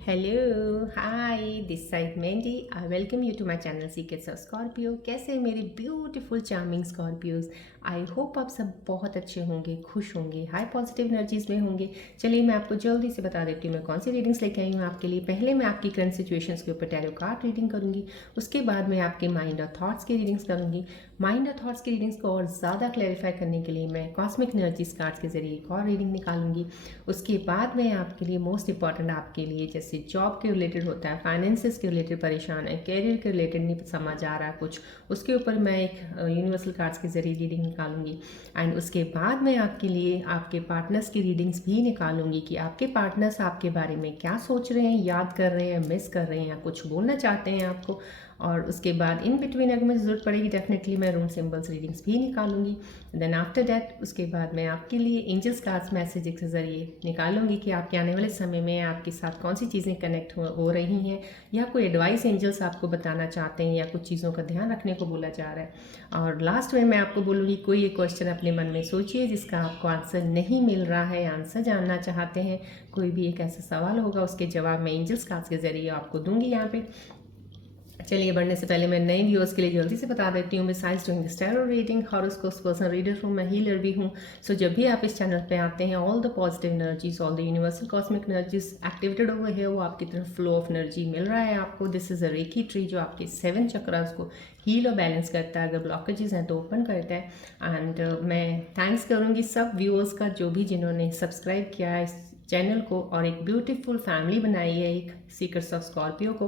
Hello hi this side Mandy I welcome you to my channel secrets of Scorpio. कैसे हैं मेरे beautiful charming Scorpios. I hope आप सब बहुत अच्छे होंगे, खुश होंगे, हाई पॉजिटिव एनर्जीज में होंगे। चलिए मैं आपको जल्दी से बता देती हूँ मैं कौन सी रीडिंग्स लेके आई हूँ आपके लिए। पहले मैं आपकी करंट सिचुएशंस के ऊपर टैरो कार्ड रीडिंग करूँगी। उसके बाद मैं आपके माइंड और थॉट्स की रीडिंग्स करूँगी। माइंड और थॉट्स की रीडिंग्स को और ज़्यादा क्लैरिफाई करने के लिए मैं कॉस्मिक एनर्जीज कार्ड्स के जरिए एक और रीडिंग निकालूंगी। उसके बाद मैं आपके लिए मोस्ट इंपॉर्टेंट आपके लिए जैसे जॉब के रिलेटेड होता है, फाइनेंसिस के रिलेटेड परेशान है, कैरियर के रिलेटेड नहीं समझ आ रहा है कुछ, उसके ऊपर मैं एक यूनिवर्सल कार्ड्स के जरिए रीडिंग निकालूंगी। एंड उसके बाद मैं आपके लिए आपके पार्टनर्स की रीडिंग्स भी निकालूंगी कि आपके पार्टनर्स आपके बारे में क्या सोच रहे हैं, याद कर रहे हैं, मिस कर रहे हैं या कुछ बोलना चाहते हैं आपको। और उसके बाद इन बिटवीन अगर मुझे ज़रूरत पड़ेगी डेफिनेटली मैं रूम सिंबल्स रीडिंग्स भी निकालूंगी। देन आफ्टर दैट उसके बाद मैं आपके लिए एंजल्स कार्ड्स मैसेज के ज़रिए निकालूंगी कि आपके आने वाले समय में आपके साथ कौन सी चीज़ें कनेक्ट हो रही हैं या कोई एडवाइस एंजल्स आपको बताना चाहते हैं या कुछ चीज़ों का ध्यान रखने को बोला जा रहा है। और लास्ट में मैं आपको बोलूँगी कोई एक क्वेश्चन अपने मन में सोचिए जिसका आपको आंसर नहीं मिल रहा है, आंसर जानना चाहते हैं, कोई भी एक ऐसा सवाल होगा उसके जवाब मैं एंजल्स कार्ड्स के ज़रिए आपको दूंगी यहाँ पे। चलिए बढ़ने से पहले मैं नए व्यूअर्स के लिए जल्दी से बता देती हूँ besides doing this tarot reading horoscope personal reader हूँ, मैं हीलर भी हूँ। सो जब भी आप इस चैनल पे आते हैं all the positive energies, all the universal cosmic energies activated over है, वो आपकी तरफ फ्लो ऑफ एनर्जी मिल रहा है आपको। This is a reiki tree जो आपके 7 चक्रास को हील और बैलेंस करता है, अगर ब्लॉकेजेस हैं तो ओपन करता है। एंड मैं थैंक्स करूँगी सब व्यूअर्स का जो भी जिन्होंने सब्सक्राइब किया है इस चैनल को और एक ब्यूटीफुल फैमिली बनाई है एक सीक्रेट्स ऑफ स्कॉर्पियो को।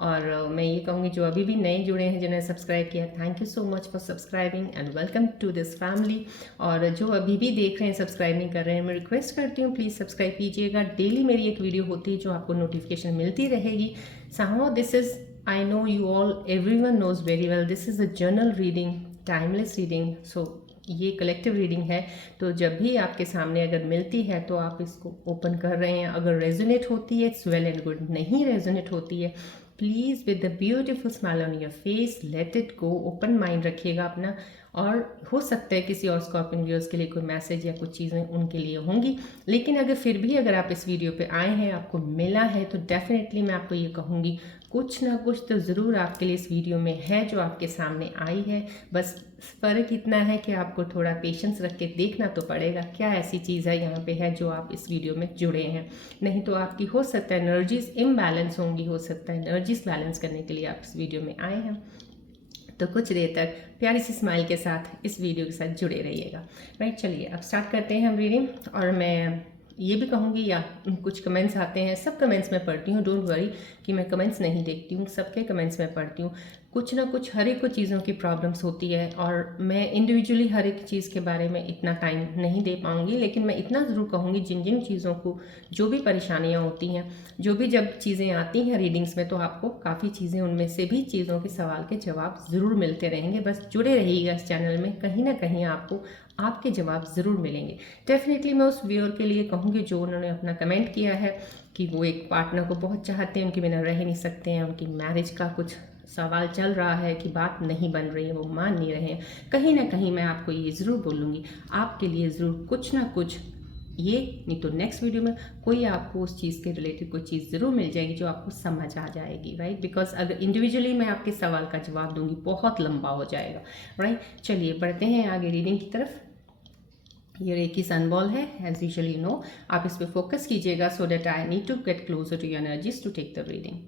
और मैं ये कहूँगी जो अभी भी नए जुड़े हैं जिन्होंने सब्सक्राइब किया, thank you so much for subscribing and welcome to this family. और जो अभी भी देख रहे हैं सब्सक्राइब नहीं कर रहे हैं, मैं रिक्वेस्ट करती हूँ प्लीज़ सब्सक्राइब कीजिएगा। डेली मेरी एक वीडियो होती है जो आपको नोटिफिकेशन मिलती रहेगी। somehow this is, I know you all, everyone knows very well, this is a journal reading, timeless reading, so ये कलेक्टिव रीडिंग है। तो जब भी आपके सामने अगर मिलती है तो आप इसको ओपन कर रहे हैं, अगर रेजोनेट होती है इट्स वेल एंड गुड, नहीं रेजोनेट होती है please with the beautiful smile on your face let it go, open mind रखिएगा अपना। और हो सकता है किसी और स्कॉर्पियन व्यूअर्स के लिए कोई मैसेज या कुछ चीज़ें उनके लिए होंगी, लेकिन अगर फिर भी अगर आप इस वीडियो पे आए हैं, आपको मिला है, तो डेफिनेटली मैं आपको ये कहूँगी कुछ ना कुछ तो ज़रूर आपके लिए इस वीडियो में है जो आपके सामने आई है। बस फ़र्क इतना है कि आपको थोड़ा पेशेंस रख के देखना तो पड़ेगा क्या ऐसी चीज़ है यहाँ पे है जो आप इस वीडियो में जुड़े हैं। नहीं तो आपकी हो सकता है एनर्जीज इम्बैलेंस होंगी, हो सकता है एनर्जीज बैलेंस करने के लिए आप इस वीडियो में आए हैं। तो कुछ देर तक प्यारी सी स्माइल के साथ इस वीडियो के साथ जुड़े रहिएगा। राइट, चलिए अब स्टार्ट करते हैं हम रीडिंग। और मैं ये भी कहूँगी या कुछ कमेंट्स आते हैं, सब कमेंट्स मैं पढ़ती हूँ, डोंट वरी कि मैं कमेंट्स नहीं देखती हूँ, सबके कमेंट्स मैं पढ़ती हूँ। कुछ ना कुछ हर एक को चीज़ों की प्रॉब्लम्स होती है और मैं इंडिविजुअली हर एक चीज़ के बारे में इतना टाइम नहीं दे पाऊँगी, लेकिन मैं इतना ज़रूर कहूँगी जिन जिन चीज़ों को जो भी परेशानियाँ होती हैं, जो भी जब चीज़ें आती हैं रीडिंग्स में, तो आपको काफ़ी चीज़ें उनमें से भी चीज़ों के सवाल के जवाब ज़रूर मिलते रहेंगे। बस जुड़े रहिएगा इस चैनल में, कहीं ना कहीं आपको आपके जवाब ज़रूर मिलेंगे। डेफिनेटली मैं उस व्यूअर के लिए कहूँगी जो उन्होंने अपना कमेंट किया है कि वो एक पार्टनर को बहुत चाहते हैं, उनके बिना रह नहीं सकते हैं, उनकी मैरिज का कुछ सवाल चल रहा है कि बात नहीं बन रही है, वो मान नहीं रहे हैं, कहीं ना कहीं मैं आपको ये ज़रूर बोलूँगी आपके लिए ज़रूर कुछ ना कुछ, ये नहीं तो नेक्स्ट वीडियो में कोई आपको उस चीज़ के रिलेटेड कोई चीज़ ज़रूर मिल जाएगी जो आपको समझ आ जाएगी। राइट, बिकॉज अगर इंडिविजुअली मैं आपके सवाल का जवाब दूंगी बहुत लंबा हो जाएगा। राइट, चलिए बढ़ते हैं आगे रीडिंग की तरफ। ये रेकी सनबॉल है, एज यूजुअली यू नो, आप इस पर फोकस कीजिएगा so that I need to get closer to your energies to take the reading.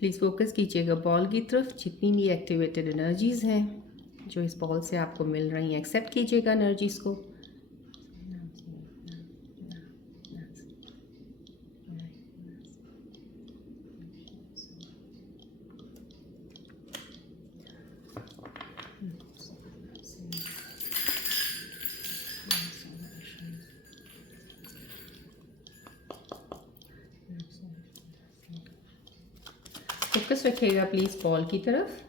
Please focus कीजिएगा बॉल की तरफ, जितनी भी एक्टिवेटेड एनर्जीज़ हैं जो इस बॉल से आपको मिल रही हैं, एक्सेप्ट कीजिएगा एनर्जीज़ को। फोकस रखिएगा प्लीज़ बॉल की तरफ।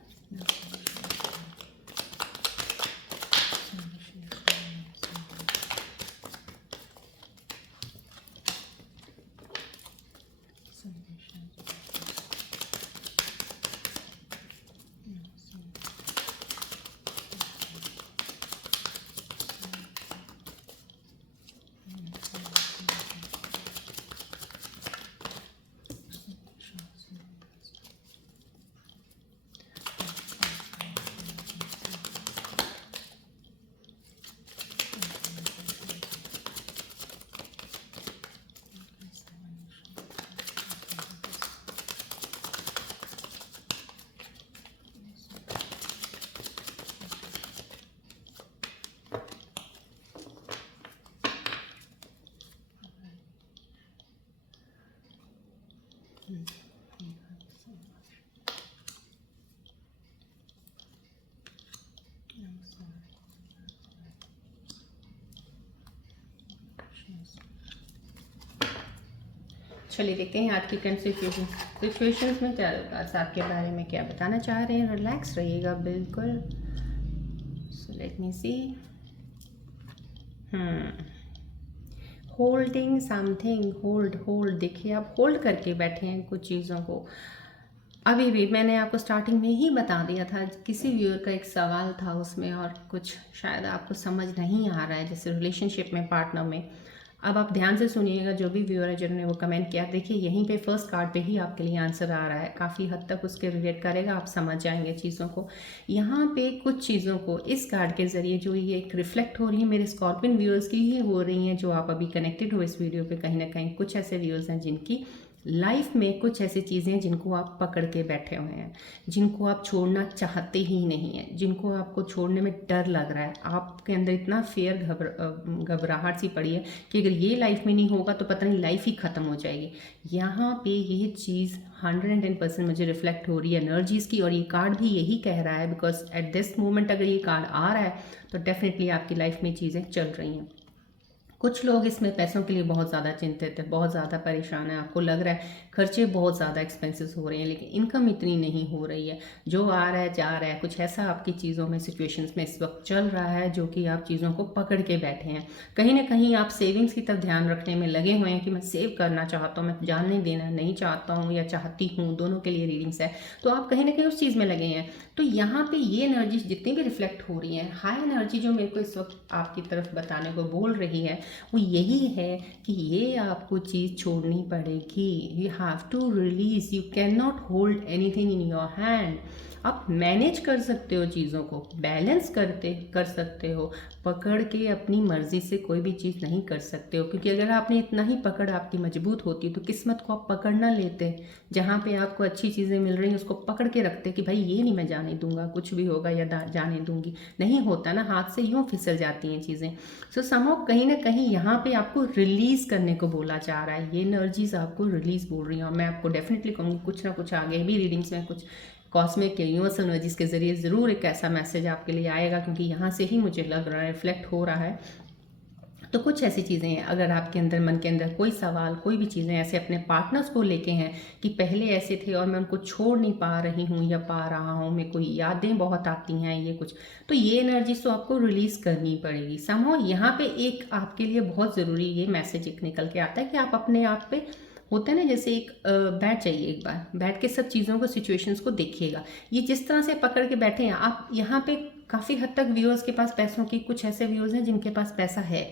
चलिए देखते हैं आज की करंट सिचुएशंस में क्या आपके बारे में क्या बताना चाह रहे हैं। रिलैक्स रहिएगा बिल्कुल। सो लेट मी सी। होल्डिंग समथिंग, होल्ड देखिए आप होल्ड करके बैठे हैं कुछ चीज़ों को। अभी भी मैंने आपको स्टार्टिंग में ही बता दिया था, किसी व्यूअर का एक सवाल था उसमें और कुछ शायद आपको समझ नहीं आ रहा है, जैसे रिलेशनशिप में, पार्टनर में। अब आप ध्यान से सुनिएगा, जो भी व्यूअर है जिन्होंने वो कमेंट किया, देखिए यहीं पे फर्स्ट कार्ड पे ही आपके लिए आंसर आ रहा है। काफ़ी हद तक उसके रिलेट करेगा, आप समझ जाएंगे चीज़ों को। यहाँ पे कुछ चीज़ों को इस कार्ड के ज़रिए जो ये एक रिफ्लेक्ट हो रही है, मेरे स्कॉर्पियन व्यूअर्स की ही हो रही हैं, जो आप अभी कनेक्टेड हो इस वीडियो पे। कहीं ना कहीं कुछ ऐसे व्यूअर्स हैं जिनकी लाइफ में कुछ ऐसी चीज़ें जिनको आप पकड़ के बैठे हुए हैं, जिनको आप छोड़ना चाहते ही नहीं हैं, जिनको आपको छोड़ने में डर लग रहा है। आपके अंदर इतना फेयर घबराहट सी पड़ी है कि अगर ये लाइफ में नहीं होगा तो पता नहीं लाइफ ही ख़त्म हो जाएगी। यहाँ पे ये चीज़ 110% मुझे रिफ्लेक्ट हो रही है एनर्जीज़ की, और ये कार्ड भी यही कह रहा है। बिकॉज एट दिस मोमेंट अगर ये कार्ड आ रहा है तो डेफिनेटली आपकी लाइफ में चीज़ें चल रही हैं। कुछ लोग इसमें पैसों के लिए बहुत ज़्यादा चिंतित है, बहुत ज़्यादा परेशान है। आपको लग रहा है खर्चे बहुत ज़्यादा एक्सपेंसेस हो रहे हैं, लेकिन इनकम इतनी नहीं हो रही है। जो आ रहा है जा रहा है, कुछ ऐसा आपकी चीज़ों में, सिचुएशंस में इस वक्त चल रहा है जो कि आप चीज़ों को पकड़ के बैठे हैं। कहीं ना कहीं आप सेविंग्स की तरफ ध्यान रखने में लगे हुए हैं कि मैं सेव करना चाहता हूँ, मैं जान नहीं देना नहीं चाहता हूँ या चाहती हूँ, दोनों के लिए रीडिंग्स है। तो आप कहीं ना कहीं उस चीज़ में लगे हैं। तो यहाँ पे ये एनर्जी जितनी भी रिफ्लेक्ट हो रही हैं, हाई एनर्जी जो मेरे को इस वक्त आपकी तरफ बताने को बोल रही है, वो यही है कि ये आपको चीज़ छोड़नी पड़ेगी। You have to release, you can not hold anything in your hand. आप मैनेज कर सकते हो चीज़ों को, बैलेंस कर सकते हो, पकड़ के अपनी मर्जी से कोई भी चीज़ नहीं कर सकते हो। क्योंकि अगर आपने इतना ही पकड़ आपकी मजबूत होती तो किस्मत को आप पकड़ ना लेते। जहाँ पे आपको अच्छी चीज़ें मिल रही हैं उसको पकड़ के रखते कि भाई ये नहीं मैं जाने दूंगा, कुछ भी होगा या जाने दूंगी। नहीं होता ना, हाथ से यूँ फिसल जाती हैं चीज़ें। सो समहाउ कहीं ना कहीं यहाँ पे आपको रिलीज़ करने को बोला जा रहा है। ये एनर्जीज आपको रिलीज़ बोल रही हैं, और मैं आपको डेफिनेटली कहूँगी कुछ ना कुछ आगे भी रीडिंग्स में कुछ कॉस्मिक यूनिवर्सल एनर्जीज के ज़रिए ज़रूर एक ऐसा मैसेज आपके लिए आएगा, क्योंकि यहाँ से ही मुझे लग रहा है, रिफ्लेक्ट हो रहा है। तो कुछ ऐसी चीज़ें हैं, अगर आपके अंदर, मन के अंदर कोई सवाल, कोई भी चीज़ें ऐसे अपने पार्टनर्स को लेके हैं कि पहले ऐसे थे और मैं उनको छोड़ नहीं पा रही हूँ या पा रहा हूँ, मेरे को यादें बहुत आती हैं, ये कुछ, तो ये एनर्जीज तो आपको रिलीज़ करनी पड़ेगी। समहाउ यहाँ पे एक आपके लिए बहुत ज़रूरी ये मैसेज निकल के आता है कि आप अपने आप पे, होता है ना, जैसे एक बैठ जाइए, एक बार बैठ के सब चीज़ों को, सिचुएशंस को देखिएगा। ये जिस तरह से पकड़ के बैठे हैं आप, यहाँ पे काफ़ी हद तक व्यूअर्स के पास पैसों की, कुछ ऐसे व्यूअर्स हैं जिनके पास पैसा है,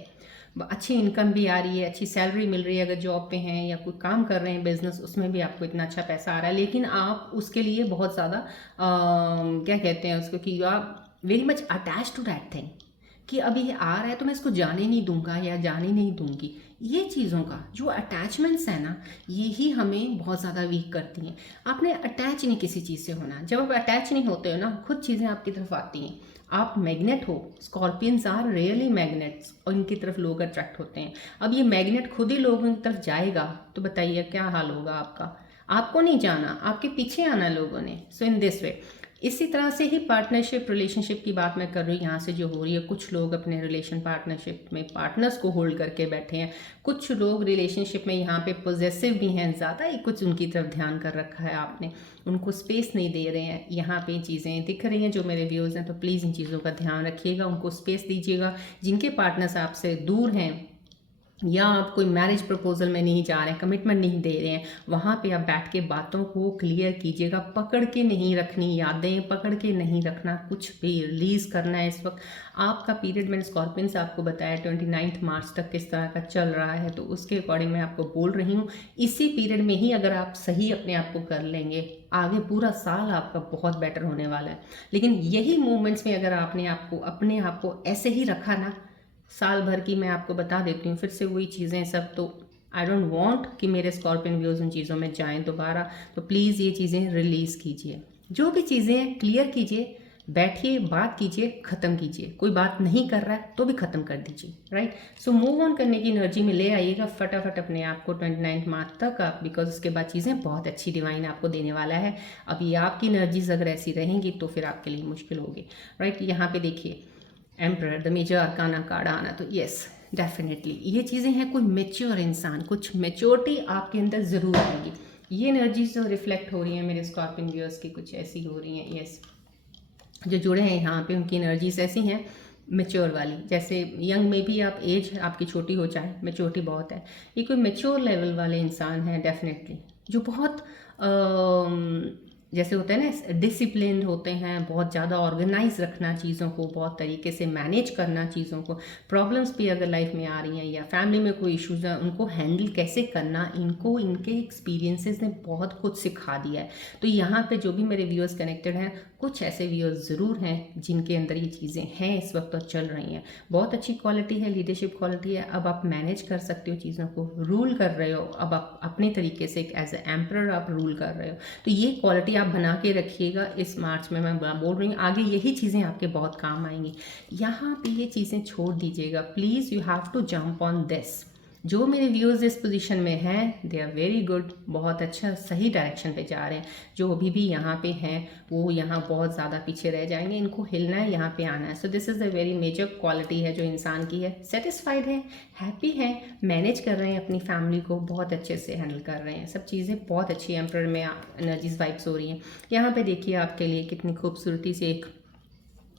अच्छी इनकम भी आ रही है, अच्छी सैलरी मिल रही है, अगर जॉब पे हैं या कोई काम कर रहे हैं बिजनेस, उसमें भी आपको इतना अच्छा पैसा आ रहा है। लेकिन आप उसके लिए बहुत ज़्यादा क्या कहते हैं उसको, कि you are very much attach to that thing, कि अभी ये आ रहा है तो मैं इसको जाने नहीं दूंगा या जाने नहीं दूंगी। ये चीज़ों का जो अटैचमेंट्स है ना, ये ही हमें बहुत ज़्यादा वीक करती हैं। आपने अटैच नहीं किसी चीज़ से होना। जब आप अटैच नहीं होते हो ना, खुद चीज़ें आपकी तरफ आती हैं। आप मैग्नेट हो, स्कॉर्पियंस आर रियली मैग्नेट्स, और इनकी तरफ लोग अट्रैक्ट होते हैं। अब ये मैग्नेट खुद ही लोगों की तरफ जाएगा तो बताइए क्या हाल होगा आपका। आपको नहीं जाना, आपके पीछे आना लोगों ने। सो इन दिस वे इसी तरह से ही पार्टनरशिप रिलेशनशिप की बात मैं कर रही हूँ यहाँ से जो हो रही है। कुछ लोग अपने रिलेशन पार्टनरशिप में पार्टनर्स को होल्ड करके बैठे हैं, कुछ लोग रिलेशनशिप में यहाँ पे पोजेसिव भी हैं ज़्यादा ही, कुछ उनकी तरफ ध्यान कर रखा है आपने, उनको स्पेस नहीं दे रहे हैं। यहाँ पे चीज़ें दिख रही हैं जो मेरे व्यूज़ हैं, तो प्लीज़ इन चीज़ों का ध्यान रखिएगा, उनको स्पेस दीजिएगा। जिनके पार्टनर्स आपसे दूर हैं या आप कोई मैरिज प्रपोजल में नहीं जा रहे हैं, कमिटमेंट नहीं दे रहे हैं, वहाँ पे आप बैठ के बातों को क्लियर कीजिएगा। पकड़ के नहीं रखनी यादें, पकड़ के नहीं रखना कुछ भी, रिलीज़ करना है। इस वक्त आपका पीरियड, मैंने स्कॉर्पियन से आपको बताया 29 मार्च तक किस तरह का चल रहा है, तो उसके अकॉर्डिंग मैं आपको बोल रही हूँ। इसी पीरियड में ही अगर आप सही अपने आप को कर लेंगे, आगे पूरा साल आपका बहुत बेटर होने वाला है। लेकिन यही मोमेंट्स में अगर आपने अपने आप को ऐसे ही रखा ना, साल भर की मैं आपको बता देती हूँ फिर से वही चीज़ें सब, तो आई डोंट वांट कि मेरे स्कॉर्पियन व्यूज़ उन चीज़ों में जाएं दोबारा। तो प्लीज़ ये चीज़ें रिलीज़ कीजिए, जो भी चीज़ें हैं क्लियर कीजिए, बैठिए, बात कीजिए, ख़त्म कीजिए। कोई बात नहीं कर रहा है तो भी ख़त्म कर दीजिए, राइट। सो मूव ऑन करने की एनर्जी में ले आइएगा फटाफट अपने आप को 29 मार्च तक आप, बिकॉज उसके बाद चीज़ें बहुत अच्छी डिवाइन आपको देने वाला है। अभी आपकी एनर्जीज अगर ऐसी रहेंगी तो फिर आपके लिए मुश्किल होगी, राइट। यहाँ पे देखिए emperor, the major arcana card आना, तो यस डेफिनेटली ये चीज़ें हैं। कोई मेच्योर इंसान, कुछ मेच्योरिटी आपके अंदर ज़रूर आएगी। ये एनर्जीज जो रिफ्लेक्ट हो रही हैं मेरे स्कॉर्पियन व्यूअर्स की, कुछ ऐसी हो रही हैं। यस, जो जुड़े हैं यहाँ पे उनकी एनर्जीज ऐसी हैं मेच्योर वाली। जैसे यंग में भी आप, एज आपकी छोटी हो चाहे, मेच्योरिटी बहुत है। ये कोई मेच्योर लेवल वाले इंसान हैं डेफिनेटली, जो बहुत जैसे होता है ना, डिसिप्लिन होते हैं, बहुत ज़्यादा ऑर्गेनाइज रखना चीज़ों को, बहुत तरीके से मैनेज करना चीज़ों को। प्रॉब्लम्स भी अगर लाइफ में आ रही हैं या फैमिली में कोई इश्यूज हैं, उनको हैंडल कैसे करना, इनको इनके एक्सपीरियंसेस ने बहुत कुछ सिखा दिया है। तो यहाँ पे जो भी मेरे व्यूअर्स कनेक्टेड हैं, कुछ ऐसे व्यूअर्स ज़रूर हैं जिनके अंदर ये चीज़ें हैं इस वक्त और चल रही हैं। बहुत अच्छी क्वालिटी है, लीडरशिप क्वालिटी है। अब आप मैनेज कर सकते हो चीज़ों को, रूल कर रहे हो। अब आप अपने तरीके से एक एज ए एम्परर आप रूल कर रहे हो। तो ये क्वालिटी आप बना के रखिएगा। इस मार्च में मैं बोल रही हूँ, आगे यही चीज़ें आपके बहुत काम आएंगी। यहाँ पे ये चीज़ें छोड़ दीजिएगा please, you have to jump on this. जो मेरे व्यूअर्स इस पोजीशन में हैं, दे आर वेरी गुड, बहुत अच्छा सही डायरेक्शन पे जा रहे हैं। जो अभी भी यहाँ पे हैं वो यहाँ बहुत ज़्यादा पीछे रह जाएंगे, इनको हिलना है, यहाँ पे आना है। So this is a very major quality है जो इंसान की है। सेटिस्फाइड है, हैप्पी है, मैनेज कर रहे हैं अपनी फैमिली को, बहुत अच्छे से हैंडल कर रहे हैं, सब चीज़ें बहुत अच्छी एम्परर में एनर्जीज वाइब्स हो रही हैं। यहाँ पे देखिए आपके लिए कितनी खूबसूरती से एक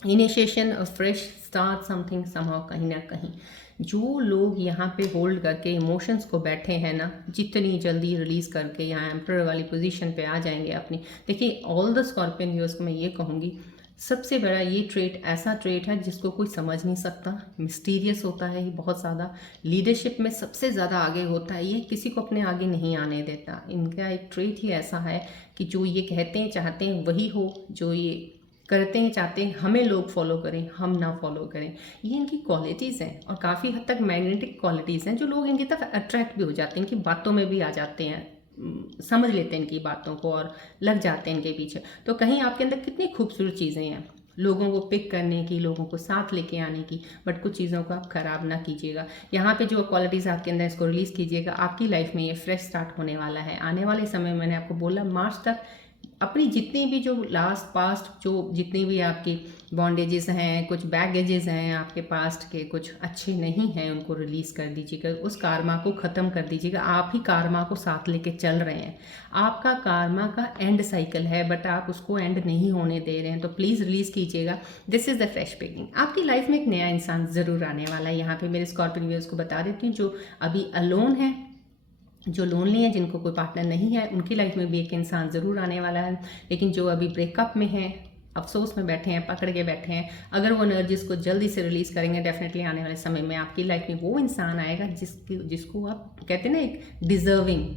इनिशिएशन, अ फ्रेश स्टार्ट, समथिंग समहाउ, कहीं ना कहीं जो लोग यहाँ पे होल्ड करके इमोशंस को बैठे हैं ना, जितनी जल्दी रिलीज़ करके यहाँ एम्परर वाली पोजीशन पे आ जाएंगे अपनी। देखिए ऑल द स्कॉर्पियन व्यूअर्स को मैं ये कहूँगी, सबसे बड़ा ये ट्रेट ऐसा ट्रेट है जिसको कोई समझ नहीं सकता, मिस्टीरियस होता है ये बहुत ज़्यादा, लीडरशिप में सबसे ज़्यादा आगे होता है, ये किसी को अपने आगे नहीं आने देता। इनका एक ट्रेट ही ऐसा है कि जो ये कहते हैं चाहते हैं वही हो, जो ये करते हैं चाहते हैं हमें लोग फॉलो करें, हम ना फॉलो करें। ये इनकी क्वालिटीज़ हैं और काफ़ी हद तक मैग्नेटिक क्वालिटीज़ हैं, जो लोग इनकी तरफ अट्रैक्ट भी हो जाते हैं, इनकी बातों में भी आ जाते हैं, समझ लेते हैं इनकी बातों को और लग जाते हैं इनके पीछे। तो कहीं आपके अंदर कितनी खूबसूरत चीज़ें हैं लोगों को पिक करने की, लोगों को साथ लेके आने की, बट कुछ चीज़ों को आप खराब ना कीजिएगा। यहाँ पे जो क्वालिटीज़ आपके अंदर, इसको रिलीज़ कीजिएगा। आपकी लाइफ में ये फ्रेश स्टार्ट होने वाला है। आने वाले समय में मैंने आपको बोला मार्च तक अपनी जितनी भी जो लास्ट पास्ट जो जितनी भी आपकी बॉन्डेजेस हैं, कुछ बैगेजेस हैं आपके पास्ट के, कुछ अच्छे नहीं हैं, उनको रिलीज़ कर दीजिएगा, उस कारमा को ख़त्म कर दीजिएगा। आप ही कारमा को साथ लेके चल रहे हैं, आपका कारमा का एंड साइकिल है, बट आप उसको एंड नहीं होने दे रहे हैं। तो प्लीज़ रिलीज़ कीजिएगा। This is the fresh beginning. आपकी लाइफ में एक नया इंसान ज़रूर आने वाला है। यहाँ पर मेरे स्कॉर्पियन व्यूअर्स को बता देती हूँ, जो अभी अलोन है, जो लोनली हैं, जिनको कोई पार्टनर नहीं है, उनकी लाइफ में भी एक इंसान ज़रूर आने वाला है। लेकिन जो अभी ब्रेकअप में हैं, अफसोस में बैठे हैं, पकड़ के बैठे हैं, अगर वो एनर्जीज को जल्दी से रिलीज़ करेंगे, डेफिनेटली आने वाले समय में आपकी लाइफ में वो इंसान आएगा जिसको आप कहते हैं ना, एक डिज़र्विंग,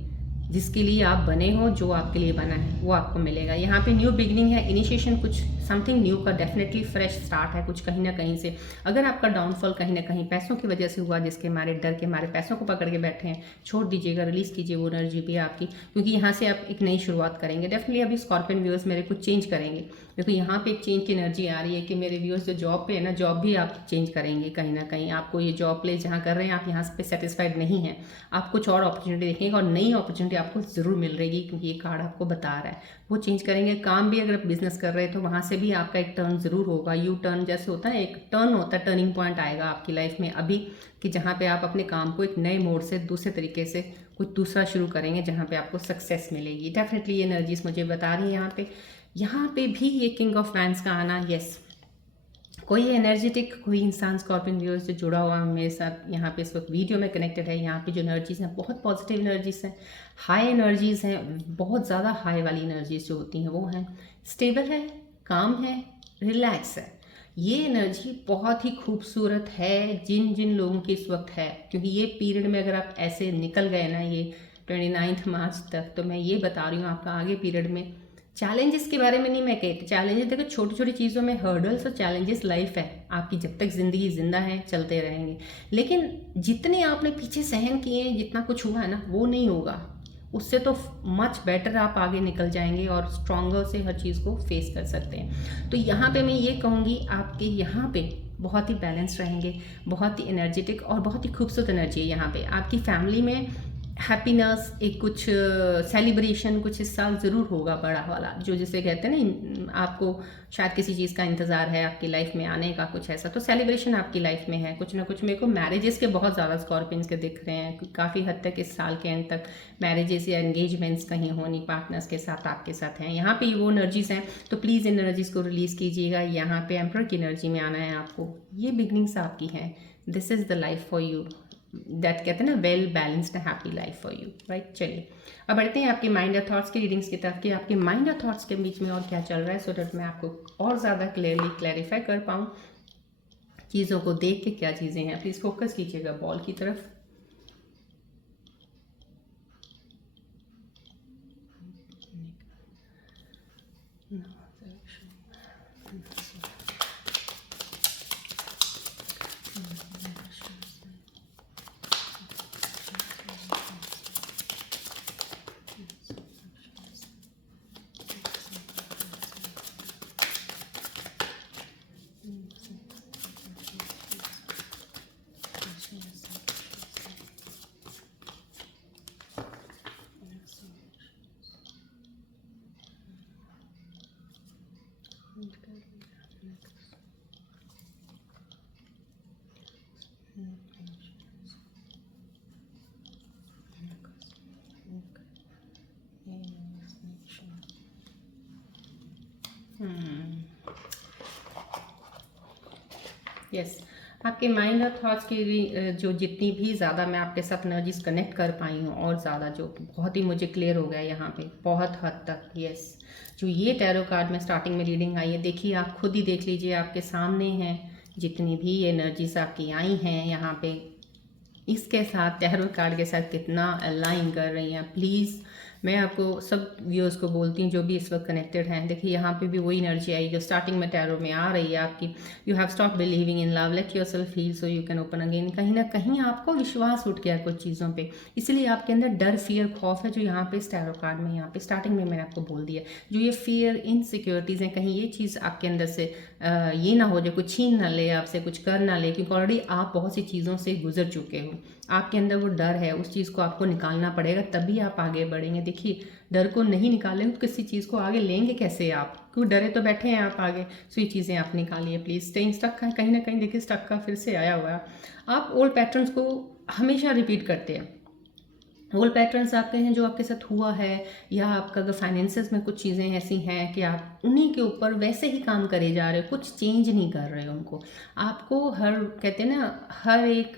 जिसके लिए आप बने हो, जो आपके लिए बना है वो आपको मिलेगा। यहाँ पे न्यू बिगनिंग है, इनिशिएशन, कुछ समथिंग न्यू का डेफिनेटली फ्रेश स्टार्ट है कुछ कहीं ना कहीं से। अगर आपका डाउनफॉल कहीं ना कहीं पैसों की वजह से हुआ, जिसके हमारे डर के हमारे पैसों को पकड़ के बैठे हैं, छोड़ दीजिएगा, रिलीज़ कीजिए वो एनर्जी भी आपकी, क्योंकि यहाँ से आप एक नई शुरुआत करेंगे। डेफिनेटली अभी स्कॉर्पियन व्यूअर्स मेरे कुछ चेंज करेंगे, देखो यहाँ पे एक चेंज की एनर्जी आ रही है कि मेरे व्यूअर्स जो जॉब पे है ना, जॉब भी आप चेंज करेंगे कहीं ना कहीं। आपको ये जॉब प्लेस जहाँ कर रहे हैं, आप यहाँ पे सेटिस्फाइड नहीं हैं, आप कुछ और अपॉर्चुनिटी देखेंगे और नई अपॉर्चुनिटी आपको ज़रूर मिल रहेगी, क्योंकि ये कार्ड आपको बता रहा है वो चेंज करेंगे। काम भी अगर आप बिजनेस कर रहे हैं तो वहाँ से भी आपका एक टर्न ज़रूर होगा। यू टर्न जैसे होता है, एक टर्न होता है, टर्निंग पॉइंट आएगा आपकी लाइफ में अभी, कि जहाँ पे आप अपने काम को एक नए मोड़ से दूसरे तरीके से कुछ दूसरा शुरू करेंगे, जहाँ पे आपको सक्सेस मिलेगी। डेफिनेटली ये एनर्जीज मुझे बता रही है यहाँ पे भी ये किंग ऑफ वैंड्स का आना। यस, कोई एनर्जेटिक कोई इंसान स्कॉर्पियन व्यूअर्स जो जुड़ा हुआ मेरे साथ यहाँ पे इस वक्त वीडियो में कनेक्टेड है, यहाँ पे जो एनर्जीज हैं बहुत पॉजिटिव एनर्जीज हैं, हाई एनर्जीज हैं, बहुत ज़्यादा हाई वाली एनर्जीज जो होती हैं वो हैं, स्टेबल है, काम है, रिलैक्स है। ये एनर्जी बहुत ही खूबसूरत है जिन जिन लोगों की इस वक्त है, क्योंकि ये पीरियड में अगर आप ऐसे निकल गए ना ये 29 मार्च तक, तो मैं ये बता रही हूँ आपका आगे पीरियड में चैलेंजेस के बारे में नहीं मैं कहती। चैलेंजेस देखो, छोटी छोटी चीज़ों में हर्डल्स और चैलेंजेस लाइफ है आपकी, जब तक ज़िंदगी जिंदा है चलते रहेंगे। लेकिन जितने आपने पीछे सहन किए हैं, जितना कुछ हुआ है ना, वो नहीं होगा, उससे तो मच बेटर आप आगे निकल जाएंगे और स्ट्रॉन्गर से हर चीज़ को फेस कर सकते हैं। तो यहाँ पे मैं ये कहूँगी आपके यहाँ पे बहुत ही बैलेंस रहेंगे, बहुत ही एनर्जेटिक और बहुत ही खूबसूरत एनर्जी है यहाँ पे। आपकी फैमिली में हैप्पीनेस, एक कुछ सेलिब्रेशन कुछ इस साल ज़रूर होगा बड़ा वाला, जो जिसे कहते हैं ना, आपको शायद किसी चीज़ का इंतज़ार है आपकी लाइफ में आने का, कुछ ऐसा तो सेलिब्रेशन आपकी लाइफ में है कुछ ना कुछ। मेरे को मैरिजेस के बहुत ज़्यादा स्कॉर्पियंस के दिख रहे हैं, काफ़ी हद तक इस साल के एंड तक मैरिजेस या एंगेजमेंट्स कहीं होनी पार्टनर्स के साथ आपके साथ हैं। यहाँ पे वो एनर्जीज हैं, तो प्लीज़ इन एनर्जीज़ को रिलीज़ कीजिएगा। यहाँ पे एम्परर की एनर्जी में आना है आपको, ये बिगनिंग्स आपकी हैं, this is the life for you, that कहते हैं ना, well balanced happy life for you, right. चलिए अब बढ़ते हैं आपके माइंड और थॉट्स की रीडिंग्स की तरफ, कि आपके माइंड और थॉट्स के बीच में और क्या चल रहा है, सो दैट मैं आपको और ज़्यादा क्लियरली क्लैरिफाई कर पाऊँ चीज़ों को देख के क्या चीज़ें हैं। प्लीज़ फोकस कीजिएगा बॉल की तरफ। यस, आपके माइंड और थॉट्स की जो जितनी भी ज़्यादा मैं आपके साथ एनर्जीज कनेक्ट कर पाई हूँ, और ज़्यादा जो बहुत ही मुझे क्लियर हो गया यहाँ पे बहुत हद तक। यस, जो ये टैरो कार्ड में स्टार्टिंग में रीडिंग आई है, देखिए आप खुद ही देख लीजिए, आपके सामने हैं जितनी भी एनर्जीज आपकी आई हैं यहाँ पे, इसके साथ टैरो कार्ड के साथ कितना अलाइन कर रही हैं। प्लीज़ मैं आपको सब व्यूअर्स को बोलती हूँ जो भी इस वक्त कनेक्टेड हैं, देखिए यहाँ पे भी वही एनर्जी आई जो स्टार्टिंग में टैरो में आ रही है आपकी। You have stop believing in love, let yourself heal so you can open again. कहीं ना कहीं आपको विश्वास उठ गया कुछ चीज़ों पे, इसलिए आपके अंदर डर, फियर, खौफ है, जो यहाँ पे इस टैरो कार्ड में यहाँ पे स्टार्टिंग में मैंने आपको बोल दिया। जो ये फियर, इनसिक्योरिटीज़ हैं, कहीं ये चीज़ आपके अंदर से ये ना हो जाए, कुछ छीन ना ले आपसे, कुछ कर ना ले, क्योंकि ऑलरेडी आप बहुत सी चीज़ों से गुजर चुके हो। आपके अंदर वो डर है, उस चीज़ को आपको निकालना पड़ेगा, तभी आप आगे बढ़ेंगे। देखिए डर को नहीं निकालेंगे तो किसी चीज़ को आगे लेंगे कैसे आप, क्योंकि डरे तो बैठे हैं आप आगे। सो ये चीज़ें आप निकालिए प्लीज़। स्टेइंग स्टक है कहीं ना कहीं, देखिए स्टक का फिर से आया हुआ है। आप ओल्ड पैटर्न्स को हमेशा रिपीट करते हैं, ओल्ड पैटर्न्स आपके हैं जो आपके साथ हुआ है, या आपका अगर फाइनेंसेस में कुछ चीज़ें ऐसी हैं कि आप उन्हीं के ऊपर वैसे ही काम करे जा रहे हो, कुछ चेंज नहीं कर रहे हो उनको। आपको हर कहते हैं ना, हर एक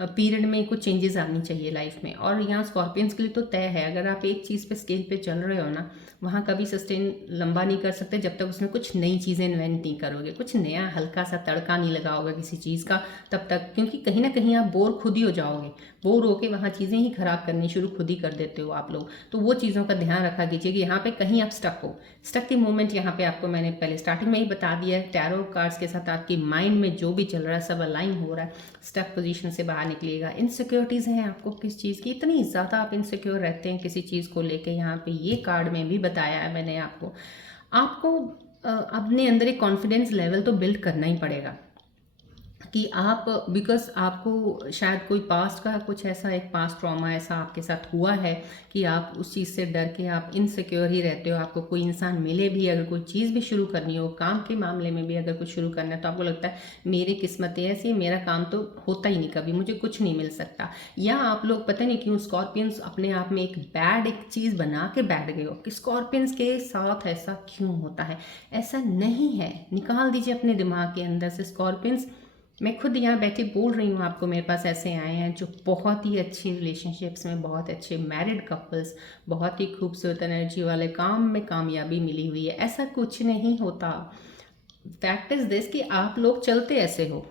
पीरियड में कुछ चेंजेस आनी चाहिए लाइफ में, और यहाँ स्कॉर्पियंस के लिए तो तय है, अगर आप एक चीज़ पे स्केल पे चल रहे हो ना, वहाँ कभी सस्टेन लंबा नहीं कर सकते जब तक उसमें कुछ नई चीज़ें इन्वेंट नहीं करोगे, कुछ नया हल्का सा तड़का नहीं लगाओगे किसी चीज़ का तब तक, क्योंकि कहीं ना कहीं आप बोर खुद ही हो जाओगे, बोर होके वहाँ चीज़ें ही खराब करनी शुरू खुद ही कर देते हो आप लोग। तो वो चीज़ों का ध्यान रखा कीजिए कि यहाँ पे कहीं आप स्टक हो। स्टक की मूवमेंट यहाँ पे आपको मैंने पहले स्टार्टिंग में ही बता दिया है, टैरो कार्ड्स के साथ आपकी माइंड में जो भी चल रहा है सब अलाइन हो रहा है, स्टक पोजीशन से बाहर निकलिएगा। इनसिक्योरिटीज़ हैं आपको किस चीज़ की, इतनी ज़्यादा आप इनसिक्योर रहते हैं किसी चीज़ को लेके, यहाँ पे ये कार्ड में भी बताया है मैंने आपको अपने अंदर एक कॉन्फिडेंस लेवल तो बिल्ड करना ही पड़ेगा कि आप, बिकॉज आपको शायद कोई पास्ट का कुछ ऐसा, एक पास्ट ट्रॉमा ऐसा आपके साथ हुआ है कि आप उस चीज़ से डर के आप इनसिक्योर ही रहते हो। आपको कोई इंसान मिले भी, अगर कोई चीज़ भी शुरू करनी हो, काम के मामले में भी अगर कुछ शुरू करना है, तो आपको लगता है मेरी किस्मत ऐसी है, मेरा काम तो होता ही नहीं, कभी मुझे कुछ नहीं मिल सकता। या आप लोग पता नहीं क्यों स्कॉर्पियंस अपने आप में एक बैड एक चीज़ बना के बैठ गए हो कि स्कॉर्पियंस के साथ ऐसा क्यों होता है। ऐसा नहीं है, निकाल दीजिए अपने दिमाग के अंदर से स्कॉर्पियंस। मैं खुद यहाँ बैठी बोल रही हूँ आपको, मेरे पास ऐसे आए हैं जो बहुत ही अच्छी रिलेशनशिप्स में, बहुत अच्छे मैरिड कपल्स, बहुत ही खूबसूरत एनर्जी वाले, काम में कामयाबी मिली हुई है। ऐसा कुछ नहीं होता। फैक्ट इज दिस कि आप लोग चलते ऐसे हो,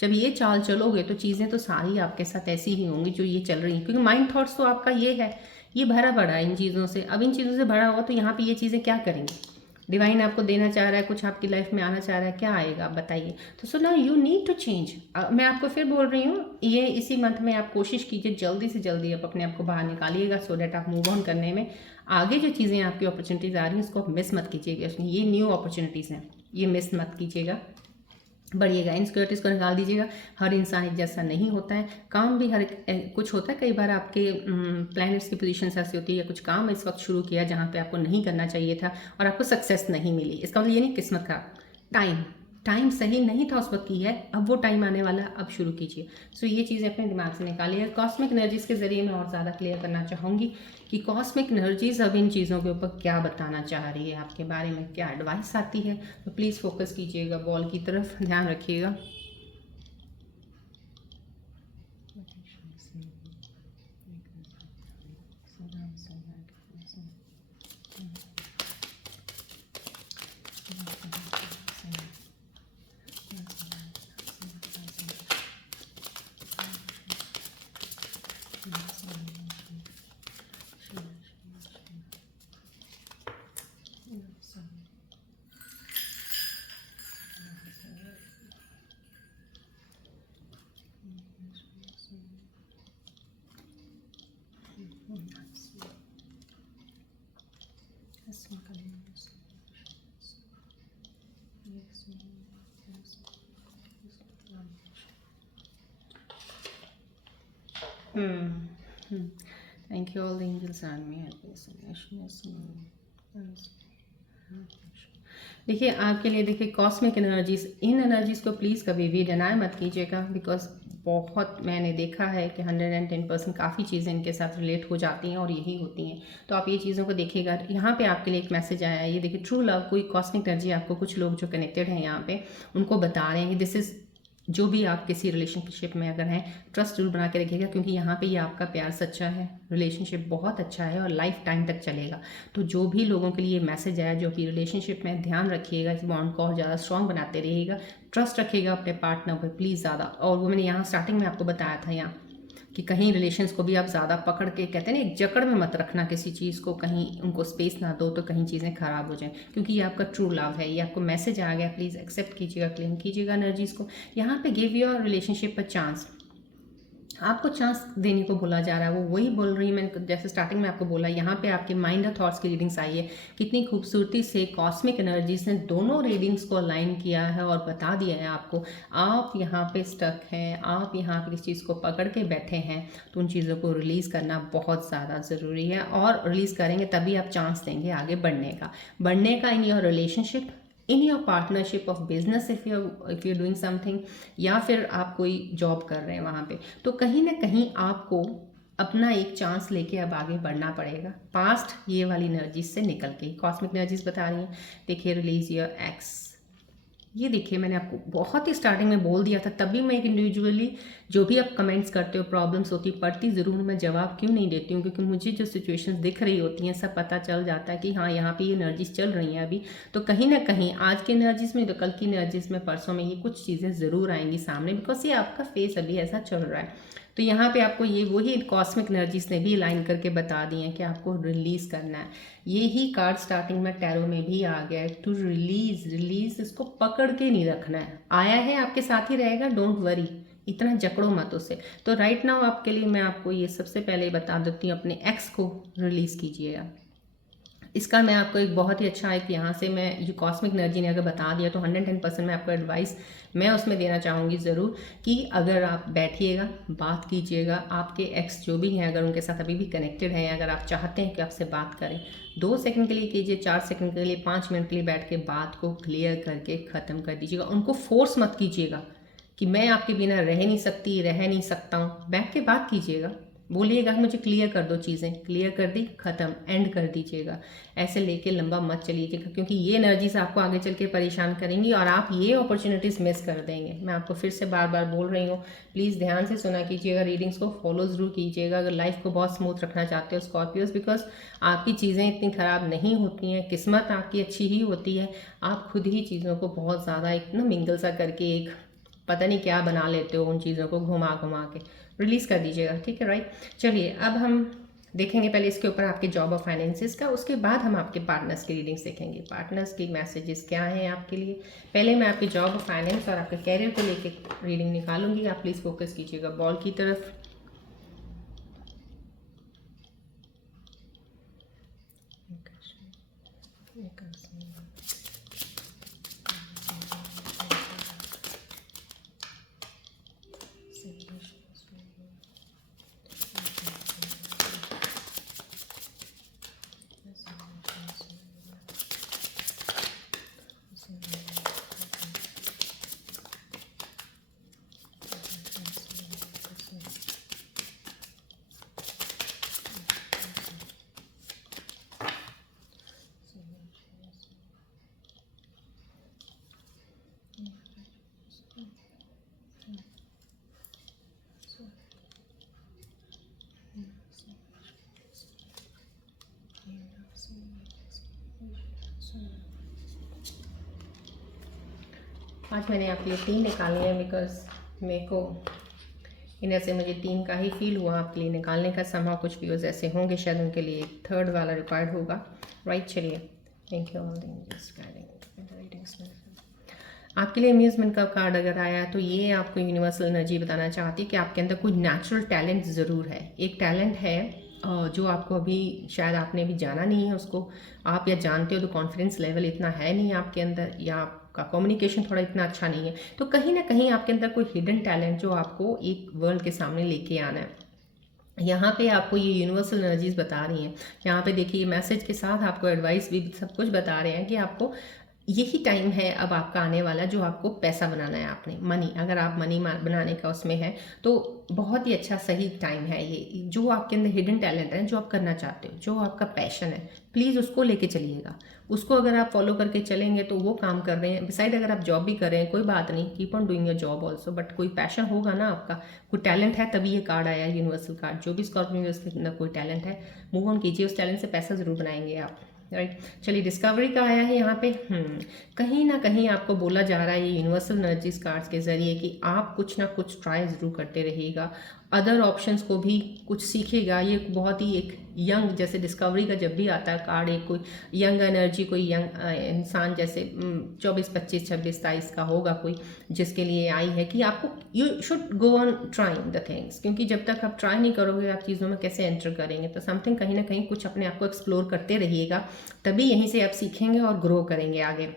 जब ये चाल चलोगे तो चीज़ें तो सारी आपके साथ ऐसी ही होंगी जो ये चल रही हैं, क्योंकि माइंड थॉट्स तो आपका ये है, ये भरा पड़ा है इन चीज़ों से। अब इन चीज़ों से भरा हुआ तो यहाँ पे ये चीज़ें क्या करेंगी। डिवाइन आपको देना चाह रहा है, कुछ आपकी लाइफ में आना चाह रहा है, क्या आएगा आप बताइए। तो so now you need to change. मैं आपको फिर बोल रही हूँ, ये इसी मंथ में आप कोशिश कीजिए जल्दी से जल्दी आप अपने आप को बाहर निकालिएगा, सो डैट आप मूव ऑन करने में आगे जो चीज़ें आपकी अपॉर्चुनिटीज़ आ रही हैं उसको आप मिस मत कीजिएगा। उसमें ये न्यू अपॉर्चुनिटीज़ हैं, ये मिस मत कीजिएगा, बढ़िएगा। इनसिक्योरिटीज़ को निकाल दीजिएगा। हर इंसान एक जैसा नहीं होता है, काम भी हर कुछ होता है। कई बार आपके प्लैनेट्स की पोजीशन ऐसी होती है, या कुछ काम इस वक्त शुरू किया जहाँ पे आपको नहीं करना चाहिए था और आपको सक्सेस नहीं मिली। इसका मतलब ये नहीं किस्मत का, टाइम सही नहीं था उस वक्त की है, अब वो टाइम आने वाला है, अब शुरू कीजिए। सो ये चीज़ें अपने दिमाग से निकालिए। कॉस्मिक एनर्जीज़ के ज़रिए मैं और ज़्यादा क्लियर करना चाहूँगी कि कॉस्मिक एनर्जीज़ अब इन चीज़ों के ऊपर क्या बताना चाह रही है, आपके बारे में क्या एडवाइस आती है। तो प्लीज़ फोकस कीजिएगा बॉल की तरफ, ध्यान रखिएगा। Thank you all the angels and me. देखिए आपके लिए, देखिए कॉस्मिक एनर्जीज, इन एनर्जीज़ को प्लीज़ कभी भी डिनाई मत कीजिएगा, बिकॉज बहुत मैंने देखा है कि 110% काफ़ी चीज़ें इनके साथ रिलेट हो जाती हैं और यही होती हैं। तो आप ये चीज़ों को देखिएगा। यहाँ पे आपके लिए एक मैसेज आया है, ये देखिए ट्रू लव, कोई कॉस्मिक एनर्जी आपको, कुछ लोग जो कनेक्टेड हैं यहाँ पे उनको बता रहे हैं कि दिस इज़, जो भी आप किसी रिलेशनशिप में अगर हैं, ट्रस्ट जरूर बना के रखिएगा, क्योंकि यहाँ पे ये आपका प्यार सच्चा है, रिलेशनशिप बहुत अच्छा है और लाइफ टाइम तक चलेगा। तो जो भी लोगों के लिए मैसेज आया जो भी रिलेशनशिप में, ध्यान रखिएगा, इस बॉन्ड को और ज़्यादा स्ट्रॉन्ग बनाते रहिएगा, ट्रस्ट रखिएगा अपने पार्टनर पर प्लीज़ ज़्यादा। और वो मैंने यहाँ स्टार्टिंग में आपको बताया था यहाँ कि कहीं रिलेशंस को भी आप ज़्यादा पकड़ के, कहते हैं ना, एक जकड़ में मत रखना किसी चीज़ को, कहीं उनको स्पेस ना दो तो कहीं चीज़ें ख़राब हो जाएं, क्योंकि ये आपका ट्रू लव है। ये आपको मैसेज आ गया, प्लीज़ एक्सेप्ट कीजिएगा, क्लेम कीजिएगा एनर्जीज़ को। यहाँ पे give your relationship a chance, आपको चांस देने को बोला जा रहा है। वो वही बोल रही है, मैंने जैसे स्टार्टिंग में आपको बोला, यहाँ पे आपके माइंड और थॉट्स की रीडिंग्स आई है। कितनी खूबसूरती से कॉस्मिक एनर्जीज ने दोनों रीडिंग्स को अलाइन किया है और बता दिया है आपको, आप यहाँ पे स्टक हैं, आप यहाँ पे किस चीज़ को पकड़ के बैठे हैं। तो उन चीज़ों को रिलीज़ करना बहुत ज़्यादा ज़रूरी है, और रिलीज़ करेंगे तभी आप चांस देंगे आगे बढ़ने का in your relationship, in your partnership of business, if you doing something, या फिर आप कोई जॉब कर रहे हैं वहाँ पे, तो कहीं ना कहीं आपको अपना एक चांस लेके अब आगे बढ़ना पड़ेगा, पास्ट ये वाली एनर्जीज से निकल के। कॉस्मिक एनर्जीज बता रही हैं, देखिए रिलीज योर एक्स। ये देखिए मैंने आपको बहुत ही स्टार्टिंग में बोल दिया था, तभी मैं एक इंडिविजुअली जो भी आप कमेंट्स करते हो, प्रॉब्लम्स होती, पढ़ती ज़रूर, मैं जवाब क्यों नहीं देती हूँ, क्योंकि मुझे जो सिचुएशंस दिख रही होती हैं सब पता चल जाता है कि हाँ यहाँ पे ये एनर्जीज चल रही हैं अभी। तो कहीं ना कहीं आज की एनर्जीज में, तो कल की एनर्जीज में, परसों में ये कुछ चीज़ें ज़रूर आएंगी सामने, बिकॉज ये आपका फेस अभी ऐसा चल रहा है। तो यहाँ पे आपको ये वही कॉस्मिक एनर्जीज ने भी लाइन करके बता दी हैं कि आपको रिलीज़ करना है। ये ही कार्ड स्टार्टिंग में टैरो में भी आ गया है, टू रिलीज, इसको पकड़ के नहीं रखना है, आया है आपके साथ ही रहेगा, डोंट वरी, इतना जकड़ो मत उससे। तो राइट नाउ आपके लिए मैं आपको ये सबसे पहले बता देती हूँ, अपने एक्स को रिलीज़ कीजिएगा। इसका मैं आपको एक बहुत ही अच्छा एक यहाँ से मैं ये कॉस्मिक एनर्जी ने अगर बता दिया तो 110% मैं आपको एडवाइस मैं उसमें देना चाहूँगी ज़रूर कि अगर आप बैठिएगा, बात कीजिएगा, आपके एक्स जो भी हैं अगर उनके साथ अभी भी कनेक्टेड हैं, अगर आप चाहते हैं कि आपसे बात करें, 2 सेकंड के लिए कीजिए, 4 सेकंड के लिए, 5 मिनट के लिए बैठ के बात को क्लियर करके ख़त्म कर दीजिएगा। उनको फोर्स मत कीजिएगा कि मैं आपके बिना रह नहीं सकती, रह नहीं सकता हूँ। बैठ के बात कीजिएगा, बोलिएगा मुझे क्लियर कर दो, चीज़ें क्लियर कर दी, ख़त्म, एंड कर दीजिएगा। ऐसे लेके लंबा मत चलिएगा क्योंकि ये एनर्जीज आपको आगे चल के परेशान करेंगी और आप ये अपॉर्चुनिटीज़ मिस कर देंगे। मैं आपको फिर से बार बार बोल रही हूँ, प्लीज़ ध्यान से सुना कीजिएगा, रीडिंग्स को फॉलो ज़रूर कीजिएगा अगर लाइफ को बहुत स्मूथ रखना चाहते हो स्कॉर्पियोज, बिकॉज आपकी चीज़ें इतनी ख़राब नहीं होती हैं, किस्मत आपकी अच्छी ही होती है। आप खुद ही चीज़ों को बहुत ज़्यादा एक ना मिंगल सा करके एक पता नहीं क्या बना लेते हो, उन चीज़ों को घुमा घुमा के रिलीज़ कर दीजिएगा, ठीक है, राइट। चलिए अब हम देखेंगे पहले इसके ऊपर आपके जॉब और फाइनेंसिस का, उसके बाद हम आपके पार्टनर्स की रीडिंग्स देखेंगे, पार्टनर्स की मैसेजेस क्या हैं आपके लिए। पहले मैं आपकी जॉब और फाइनेंस और आपके कैरियर को लेके रीडिंग निकालूंगी, आप प्लीज़ फोकस कीजिएगा बॉल की तरफ। आज मैंने आपके लिए 3 निकाले हैं बिकॉज मेरे को इनमें से मुझे 3 का ही फील हुआ आपके लिए निकालने का। संभव कुछ व्यूअर्स ऐसे होंगे शायद उनके लिए थर्ड वाला रिक्वायर्ड होगा, राइट। चलिए, थैंक यू ऑल आपके लिए अम्यूज़मेंट का कार्ड अगर आया तो ये आपको यूनिवर्सल एनर्जी बताना चाहती है कि आपके अंदर कोई नेचुरल टैलेंट ज़रूर है। एक टैलेंट है जो आपको अभी शायद आपने अभी जाना नहीं है उसको, आप या जानते हो तो कॉन्फिडेंस लेवल इतना है नहीं आपके अंदर, या आपका कम्युनिकेशन थोड़ा इतना अच्छा नहीं है, तो कहीं ना कहीं आपके अंदर कोई हिडन टैलेंट जो आपको एक वर्ल्ड के सामने लेके आना है। यहाँ पे आपको ये यूनिवर्सल एनर्जीज बता रही हैं। यहाँ पे देखिए मैसेज के साथ आपको एडवाइस भी सब कुछ बता रहे हैं कि आपको यही टाइम है अब आपका आने वाला जो आपको पैसा बनाना है आपने, मनी, अगर आप मनी बनाने का उसमें है तो बहुत ही अच्छा सही टाइम है ये। जो आपके अंदर हिडन टैलेंट है, जो आप करना चाहते हो, जो आपका पैशन है, प्लीज़ उसको लेके चलिएगा। उसको अगर आप फॉलो करके चलेंगे तो वो काम कर रहे हैं। बिसाइड अगर आप जॉब भी कर रहे हैं कोई बात नहीं, keep on doing your job also, but कोई पैशन होगा ना आपका, कोई टैलेंट है, तभी ये कार्ड आया है यूनिवर्सल कार्ड। जो भी स्कॉर्पियो उसके अंदर कोई टैलेंट है, मूव ऑन कीजिए, उस टैलेंट से पैसा ज़रूर बनाएंगे आप, राइट। चलिए डिस्कवरी का आया है यहाँ पे। कहीं ना कहीं आपको बोला जा रहा है ये यूनिवर्सल एनर्जीज कार्ड्स के जरिए कि आप कुछ ना कुछ ट्राई ज़रूर करते रहिएगा, अदर ऑप्शंस को भी कुछ सीखेगा। ये बहुत ही एक यंग, जैसे डिस्कवरी का जब भी आता है कार्ड, एक कोई यंग एनर्जी, कोई यंग इंसान जैसे 24, 25, 26, 23 का होगा कोई, जिसके लिए आई है कि आपको you should go on trying the things, क्योंकि जब तक आप ट्राई नहीं करोगे आप चीज़ों में कैसे एंटर करेंगे। तो समथिंग कहीं ना कहीं कुछ अपने आप को एक्सप्लोर करते रहिएगा, तभी यहीं से आप सीखेंगे और ग्रो करेंगे आगे।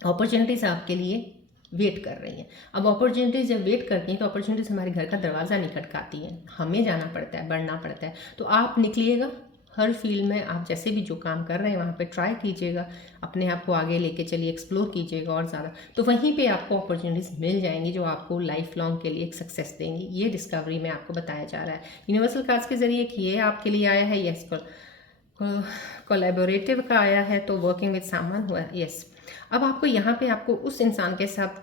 अपॉर्चुनिटीज़ आपके लिए वेट कर रही हैं। अब अपॉर्चुनिटीज़ जब वेट करती हैं तो अपॉर्चुनिटीज़ हमारे घर का दरवाज़ा नहीं खटकाती हैं, हमें जाना पड़ता है, बढ़ना पड़ता है। तो आप निकलिएगा हर फील्ड में, आप जैसे भी जो काम कर रहे हैं वहाँ पे ट्राई कीजिएगा, अपने आप को आगे लेके चलिए, एक्सप्लोर कीजिएगा और ज़्यादा, तो वहीं पे आपको अपॉर्चुनिटीज़ मिल जाएंगी जो आपको लाइफ लॉन्ग के लिए एक सक्सेस देंगी। ये डिस्कवरी में आपको बताया जा रहा है यूनिवर्सल कार्ड्स के जरिए कि ये आपके लिए आया है। यस, कोलैबोरेटिव का आया है, तो वर्किंग विद समवन हुआ, यस। अब आपको यहाँ पे आपको उस इंसान के साथ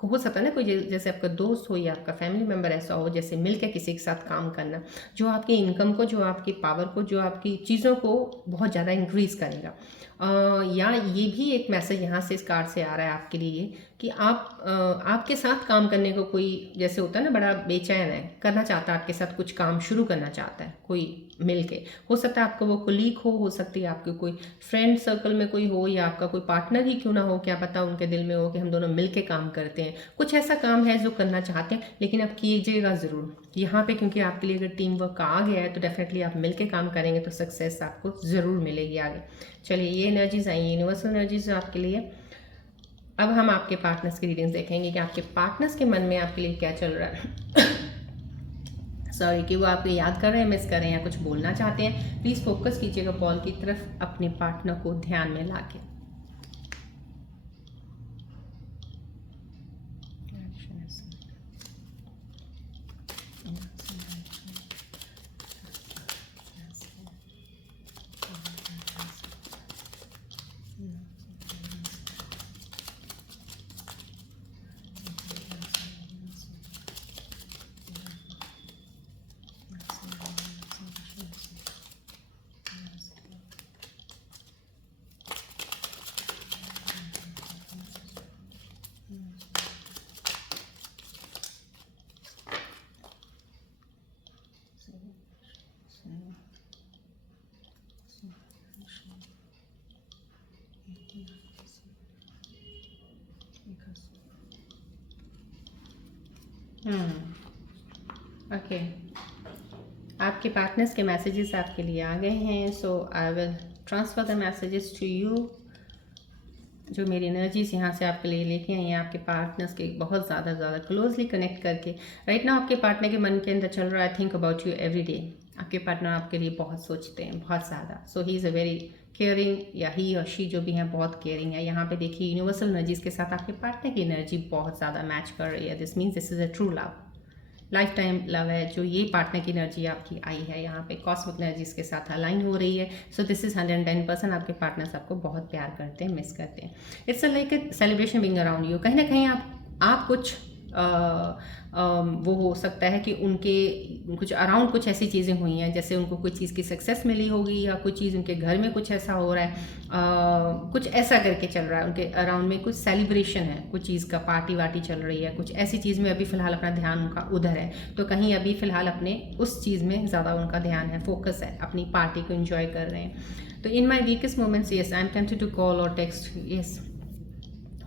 हो सकता है ना, कोई जैसे आपका दोस्त हो या आपका फैमिली मेम्बर ऐसा हो, जैसे मिलकर किसी के साथ काम करना, जो आपकी इनकम को, जो आपकी पावर को, जो आपकी चीज़ों को बहुत ज़्यादा इंक्रीज़ करेगा। या ये भी एक मैसेज यहाँ से इस कार्ड से आ रहा है आपके लिए कि आपके साथ काम करने को कोई, जैसे होता है ना, बड़ा बेचैन है, करना चाहता है आपके साथ कुछ काम शुरू करना चाहता है कोई मिल के। हो सकता है आपको वो कोलीग हो सकती है आपके कोई फ्रेंड सर्कल में कोई हो, या आपका कोई पार्टनर ही क्यों ना हो, क्या पता उनके दिल में हो कि हम दोनों मिल के काम करते हैं। कुछ ऐसा काम है जो करना चाहते हैं, लेकिन आप कीजिएगा ज़रूर यहाँ पे, क्योंकि आपके लिए अगर टीम वर्क आ गया है तो डेफिनेटली आप मिल के काम करेंगे तो सक्सेस आपको ज़रूर मिलेगी आगे। चलिए, ये एनर्जीज आई, यूनिवर्सल एनर्जीज आपके लिए। अब हम आपके पार्टनर्स की रीडिंग्स देखेंगे कि आपके पार्टनर्स के मन में आपके लिए क्या चल रहा है। सॉरी, कि वो आपको याद कर रहे हैं, मिस कर रहे हैं, या कुछ बोलना चाहते हैं। प्लीज़ फोकस कीजिएगा बॉल की तरफ, अपने पार्टनर को ध्यान में लाके। ओके, आपके पार्टनर्स के मैसेजेस आपके लिए आ गए हैं। So I will transfer the messages to you. जो मेरी एनर्जीज यहाँ से आपके लिए लेके आई हैं, आपके पार्टनर्स के बहुत ज़्यादा क्लोजली कनेक्ट करके। राइट नाउ आपके पार्टनर के मन के अंदर चल रहा है, think about you every day. आपके पार्टनर आपके लिए बहुत सोचते हैं, बहुत ज़्यादा। So he is a very caring, या ही और शी जो भी हैं बहुत केयरिंग है। यहाँ पे देखिए यूनिवर्सल एनर्जीज के साथ आपके पार्टनर की एनर्जी बहुत ज़्यादा मैच कर रही है। This means this is a true love, life time love है। जो ये पार्टनर की एनर्जी आपकी आई है यहाँ पे कॉस्मिक एनर्जीज के साथ अलाइन हो रही है। So this is 110%। आपके पार्टनर्स आपको बहुत प्यार करते हैं, मिस करते हैं। It's like a celebration being around you. कहीं ना कहीं आप कुछ वो हो सकता है कि उनके कुछ अराउंड कुछ ऐसी चीज़ें हुई हैं, जैसे उनको कोई चीज़ की सक्सेस मिली होगी, या कोई चीज़ उनके घर में कुछ ऐसा हो रहा है, कुछ ऐसा करके चल रहा है उनके अराउंड में, कुछ सेलिब्रेशन है, कुछ चीज़ का पार्टी वार्टी चल रही है, कुछ ऐसी चीज़ में अभी फ़िलहाल अपना ध्यान उनका उधर है। तो कहीं अभी फ़िलहाल अपने उस चीज़ में ज़्यादा उनका ध्यान है, फोकस है, अपनी पार्टी को इन्जॉय कर रहे हैं। तो in my weakest moments, yes I am tempted to call और टेक्स्ट, येस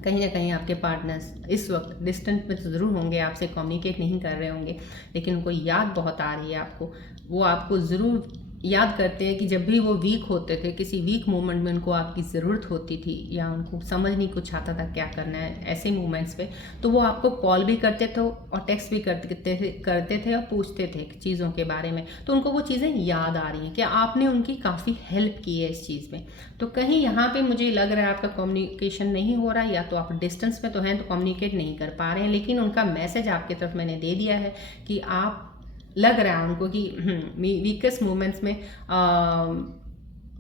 कहीं ना कहीं आपके पार्टनर्स इस वक्त डिस्टेंट में तो ज़रूर होंगे, आपसे कम्युनिकेट नहीं कर रहे होंगे, लेकिन उनको याद बहुत आ रही है आपको। वो आपको ज़रूर याद करते हैं कि जब भी वो वीक होते थे, किसी वीक मोमेंट में उनको आपकी ज़रूरत होती थी, या उनको समझ नहीं कुछ आता था क्या करना है ऐसे मोमेंट्स पे, तो वो आपको कॉल भी करते थे और टेक्स्ट भी करते थे और पूछते थे चीज़ों के बारे में। तो उनको वो चीज़ें याद आ रही हैं कि आपने उनकी काफ़ी हेल्प की है इस चीज़ में। तो कहीं यहाँ पे मुझे लग रहा है आपका कम्युनिकेशन नहीं हो रहा है, या तो आप डिस्टेंस में तो हैं तो कम्युनिकेट नहीं कर पा रहे हैं, लेकिन उनका मैसेज आपकी तरफ मैंने दे दिया है कि आप, लग रहा है उनको कि वीकेस्ट मोमेंट्स में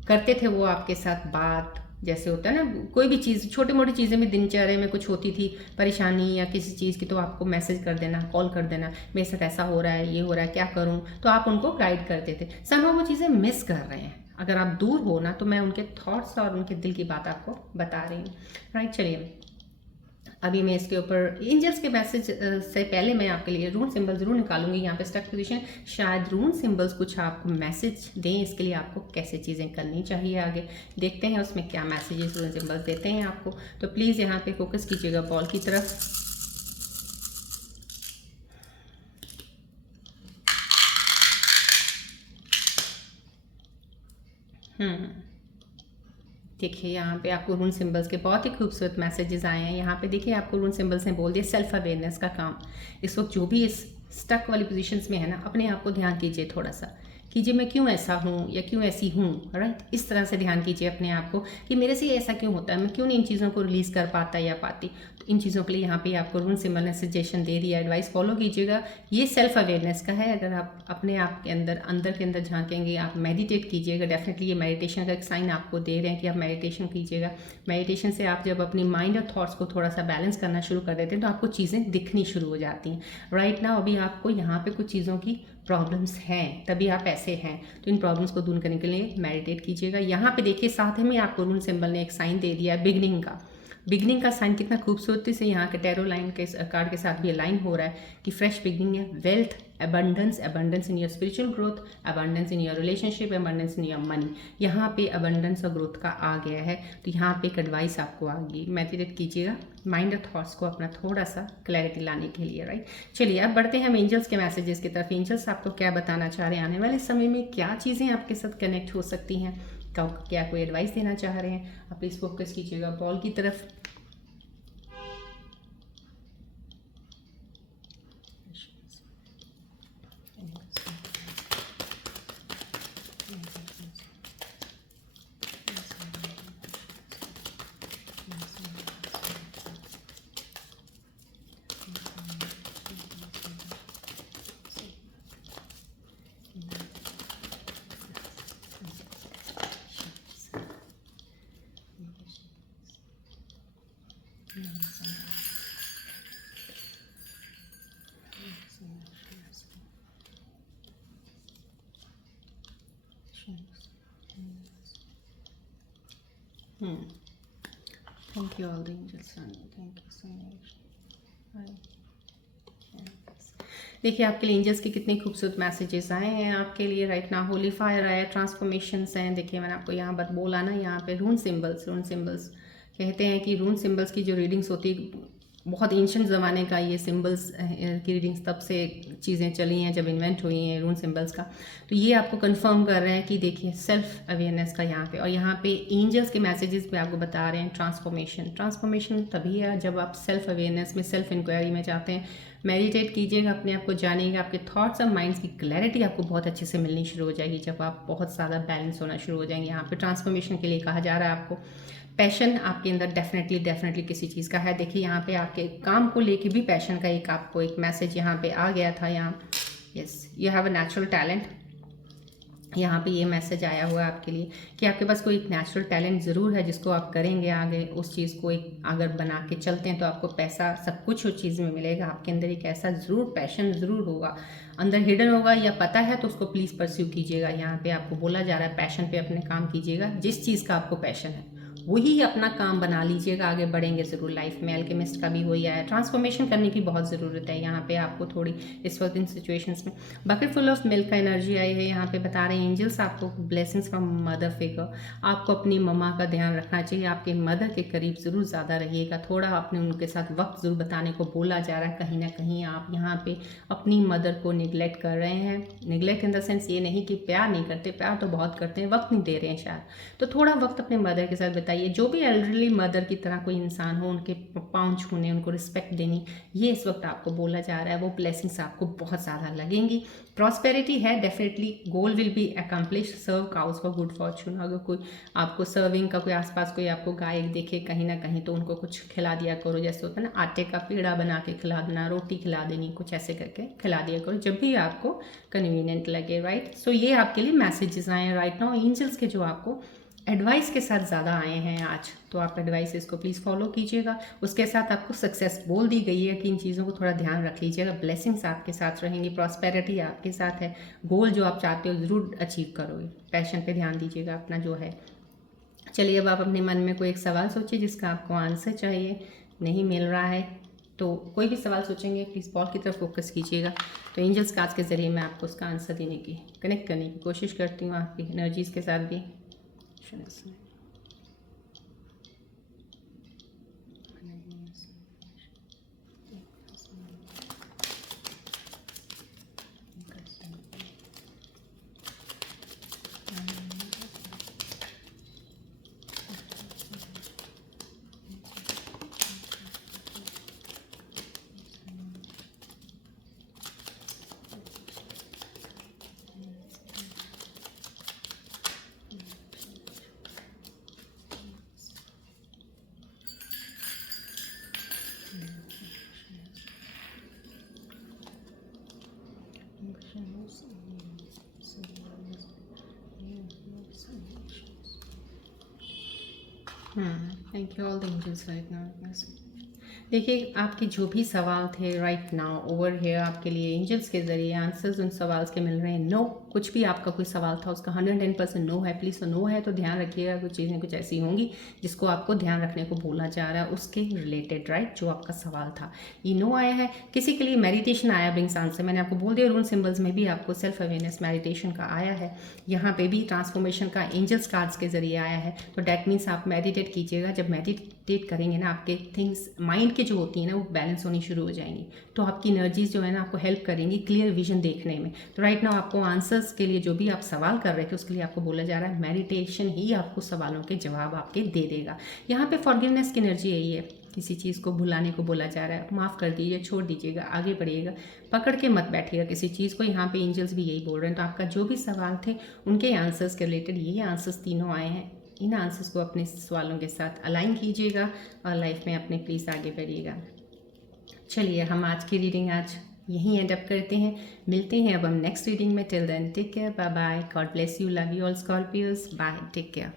करते थे वो आपके साथ बात। जैसे होता है ना, कोई भी चीज़, छोटी मोटी चीज़ें में दिनचर्या में कुछ होती थी परेशानी या किसी चीज़ की, तो आपको मैसेज कर देना, कॉल कर देना, मेरे साथ ऐसा हो रहा है, ये हो रहा है, क्या करूं, तो आप उनको गाइड करते थे। समहाउ वो चीज़ें मिस कर रहे हैं। अगर आप दूर हो ना, तो मैं उनके थॉट्स और उनके दिल की बात आपको बता रही हूँ। राइट, चलिए अभी मैं इसके ऊपर एंजल्स के मैसेज से पहले मैं आपके लिए रून सिंबल ज़रूर निकालूंगी। यहाँ पे स्टक पोजीशन, शायद रून सिंबल्स कुछ आपको मैसेज दें, इसके लिए आपको कैसे चीज़ें करनी चाहिए आगे देखते हैं उसमें क्या मैसेजेस रून सिंबल्स देते हैं आपको। तो प्लीज़ यहाँ पे फोकस कीजिएगा बॉल की तरफ। देखिए यहाँ पे आपको रून सिंबल्स के बहुत ही खूबसूरत मैसेजेस आए हैं। यहाँ पे देखिए आपको रून सिंबल्स ने बोल दिया सेल्फ अवेयरनेस का काम। इस वक्त जो भी इस स्टक वाली पोजीशंस में है ना, अपने आप को ध्यान कीजिए, थोड़ा सा कीजिए मैं क्यों ऐसा हूँ या क्यों ऐसी हूँ। राइट, इस तरह से ध्यान कीजिए अपने आप को कि मेरे से ऐसा क्यों होता है, मैं क्यों नहीं इन चीज़ों को रिलीज़ कर पाता या पाती। तो इन चीज़ों के लिए यहाँ पे आपको रून सिंबल ने सजेशन दे दिया, एडवाइस फॉलो कीजिएगा। ये सेल्फ अवेयरनेस का है। अगर आप अपने आप के अंदर झांकेंगे, आप मेडिटेट कीजिएगा, डेफिनेटली ये मेडिटेशन का एक साइन आपको दे रहे हैं कि आप मेडिटेशन कीजिएगा। मेडिटेशन से आप जब अपनी माइंड और थॉट्स को थोड़ा सा बैलेंस करना शुरू कर देते हैं, तो आपको चीज़ें दिखनी शुरू हो जाती हैं। राइट नाउ अभी आपको यहाँ पे कुछ चीज़ों की प्रॉब्लम्स हैं, तभी आप ऐसे हैं। तो इन प्रॉब्लम्स को दूर करने के लिए मेडिटेट कीजिएगा। यहाँ पे देखिए साथ में आपको रून सिंबल ने एक साइन दे दिया है बिगनिंग का। बिगनिंग का साइन कितना खूबसूरती से यहाँ के टैरो लाइन के कार्ड के साथ भी अलाइन हो रहा है कि फ्रेश बिगनिंग है, wealth, abundance, abundance in your spiritual growth, abundance in your relationship, abundance in your money। यहाँ पे abundance और growth का आ गया है, तो यहाँ पे एक एडवाइस आपको आ गई, मेडिटेट कीजिएगा माइंड और थॉट्स को अपना थोड़ा सा क्लैरिटी लाने के लिए, राइट। चलिए अब बढ़ते हैं हम एंजल्स के मैसेजेस की तरफ। एंजल्स आपको क्या बताना चाह रहे हैं, आने वाले समय में क्या चीज़ें आपके साथ कनेक्ट हो सकती हैं, क्या कोई एडवाइस देना चाह रहे हैं। आप प्लीज़ फोकस कीजिएगा बॉल की तरफ। Thank you all the angels, thank you so much। देखिए आपके लिए एंजल्स के कितने खूबसूरत मैसेजेस आए हैं आपके लिए राइट ना। होली फायर आया, ट्रांसफॉर्मेशंस हैं। देखिए मैंने आपको यहाँ पर बोला ना, यहाँ पे रून सिंबल्स कहते हैं कि रून सिंबल्स की जो रीडिंग्स होती है, बहुत एंशंट ज़माने का ये सिंबल्स की रीडिंग्स तब से चीज़ें चली हैं जब इन्वेंट हुई हैं रून सिंबल्स का। तो ये आपको कंफर्म कर रहे हैं कि देखिए सेल्फ अवेयरनेस का यहाँ पे, और यहाँ पे एंजल्स के मैसेजेस पे आपको बता रहे हैं ट्रांसफॉर्मेशन तभी है जब आप सेल्फ अवेयरनेस में, सेल्फ इंक्वायरी में जाते हैं। मेडिटेट कीजिएगा, अपने आप को जानिएगा, आपके थॉट्स और माइंड्स की क्लैरिटी आपको बहुत अच्छे से मिलनी शुरू हो जाएगी जब आप बहुत ज़्यादा बैलेंस होना शुरू हो जाएंगे। यहाँ पे ट्रांसफॉर्मेशन के लिए कहा जा रहा है आपको। पैशन आपके अंदर डेफिनेटली किसी चीज़ का है। देखिए यहाँ पे आपके काम को लेके भी पैशन का एक आपको एक मैसेज यहाँ पे आ गया था। यहाँ yes you have a natural talent, यहाँ पे ये मैसेज आया हुआ है आपके लिए कि आपके पास कोई एक नेचुरल टैलेंट ज़रूर है जिसको आप करेंगे आगे, उस चीज़ को एक अगर बना के चलते हैं तो आपको पैसा सब कुछ उस चीज़ में मिलेगा। आपके अंदर एक ऐसा ज़रूर पैशन ज़रूर होगा, अंदर हिडन होगा या पता है तो उसको प्लीज़ परस्यू कीजिएगा। यहाँ पे आपको बोला जा रहा है पैशन पे अपने काम कीजिएगा, जिस चीज़ का आपको पैशन है वही अपना काम बना लीजिएगा, आगे बढ़ेंगे ज़रूर लाइफ में। अल्केमिस्ट का भी वही आया, ट्रांसफॉर्मेशन करने की बहुत ज़रूरत है यहाँ पे आपको थोड़ी इस वक्त इन सिचुएशंस में। बकेट फुल ऑफ मिल्क का एनर्जी आई है, यहाँ पे बता रहे हैं एंजल्स आपको ब्लेसिंग्स फ्रॉम मदर फिगर। आपको अपनी मम्मा का ध्यान रखना चाहिए, आपके मदर के करीब ज़रूर ज़्यादा रहिएगा, थोड़ा अपने उनके साथ वक्त ज़रूर बताने को बोला जा रहा है। कहीं ना कहीं आप यहाँ पे अपनी मदर को निगलेक्ट कर रहे हैं। निगलेक्ट इन द सेंस ये नहीं कि प्यार नहीं करते, प्यार तो बहुत करते हैं, वक्त नहीं दे रहे हैं शायद, तो थोड़ा वक्त अपने मदर के साथ बताइए। जो भी एल्डरली मदर की तरह कोई इंसान हो, उनके पाँव छूने, उनको रिस्पेक्ट देनी, ये इस वक्त आपको बोला जा रहा है। वो ब्लेसिंग्स आपको बहुत ज़्यादा लगेंगी। प्रॉस्पेरिटी है, definitely goal will be accomplish. Serve cows for good fortune. अगर कोई आपको सर्विंग का कोई आसपास कोई आपको गाय दिखे कहीं ना कहीं तो उनको कुछ खिला दिया करो। जैसे होता है ना, आटे का पेड़ा बना के खिला देना, रोटी खिला देनी, कुछ ऐसे करके खिला दिया करो जब भी आपको कन्वीनियंट लगे, राइट। सो ये आपके लिए मैसेजेस आए हैं राइट नाउ एंजल्स के, जो आपको एडवाइस के साथ ज़्यादा आए हैं आज। तो आप एडवाइसेस को प्लीज़ फॉलो कीजिएगा। उसके साथ आपको सक्सेस बोल दी गई है कि इन चीज़ों को थोड़ा ध्यान रख लीजिएगा। ब्लेसिंग्स आपके साथ रहेंगी, प्रॉस्पेरिटी आपके साथ है, गोल जो आप चाहते हो ज़रूर अचीव करोगे। पैशन पे ध्यान दीजिएगा अपना जो है। चलिए अब आप अपने मन में कोई एक सवाल सोचिए जिसका आपको आंसर चाहिए, नहीं मिल रहा है तो कोई भी सवाल सोचेंगे प्लीज़ बॉल की तरफ फोकस कीजिएगा। तो एंजल्स कार्ड्स के ज़रिए मैं आपको उसका आंसर देने की, कनेक्ट करने की कोशिश करती हूँ आपकी एनर्जीज़ के साथ भी। Thank you all the angels right now. देखिए, आपके जो भी सवाल थे राइट नाउ ओवर हियर आपके लिए एंजल्स के ज़रिए आंसर्स उन सवाल के मिल रहे हैं। नो, कुछ भी आपका कोई सवाल था उसका 110% नो है। प्लीज़, तो नो है तो ध्यान रखिएगा, कुछ चीज़ें कुछ ऐसी होंगी जिसको आपको ध्यान रखने को बोला जा रहा है उसके रिलेटेड, राइट, जो आपका सवाल था। ये नो आया है। किसी के लिए मेडिटेशन आया ब्रिंग्स आंसर, मैंने आपको बोल दिया। रूल सिंबल्स में भी आपको सेल्फ अवेयरनेस मेडिटेशन का आया है। यहाँ पे भी ट्रांसफॉर्मेशन का एंजल्स कार्ड्स के ज़रिए आया है। तो डैट मीन्स आप मेडिटेट कीजिएगा। जब मेडिटेट करेंगे ना, आपके थिंग्स माइंड के जो होती हैं ना वो बैलेंस होनी शुरू हो जाएंगी। तो आपकी एनर्जीज जो है ना आपको हेल्प करेंगी क्लियर विजन देखने में। तो राइट नाउ आपको आंसर्स के लिए जो भी आप सवाल कर रहे थे उसके लिए आपको बोला जा रहा है मेडिटेशन ही आपको सवालों के जवाब आपके दे देगा। यहाँ पे फॉरगिवनेस की एनर्जी यही है। किसी चीज़ को भुलाने को बोला जा रहा है, माफ़ कर दीजिए, छोड़ दीजिएगा, आगे बढ़िएगा, पकड़ के मत बैठिएगा किसी चीज़ को। यहाँ पे एंजल्स भी यही बोल रहे हैं। तो आपका जो भी सवाल थे उनके आंसर्स के रिलेटेड यही आंसर्स तीनों आए हैं। इन आंसर्स को अपने सवालों के साथ अलाइन कीजिएगा और लाइफ में अपने प्लीज़ आगे बढ़िएगा। चलिए, हम आज की रीडिंग आज यहीं एंड अप करते हैं। मिलते हैं अब हम नेक्स्ट रीडिंग में। Till then take care, bye bye, God bless you, love you all Scorpios, bye, take care.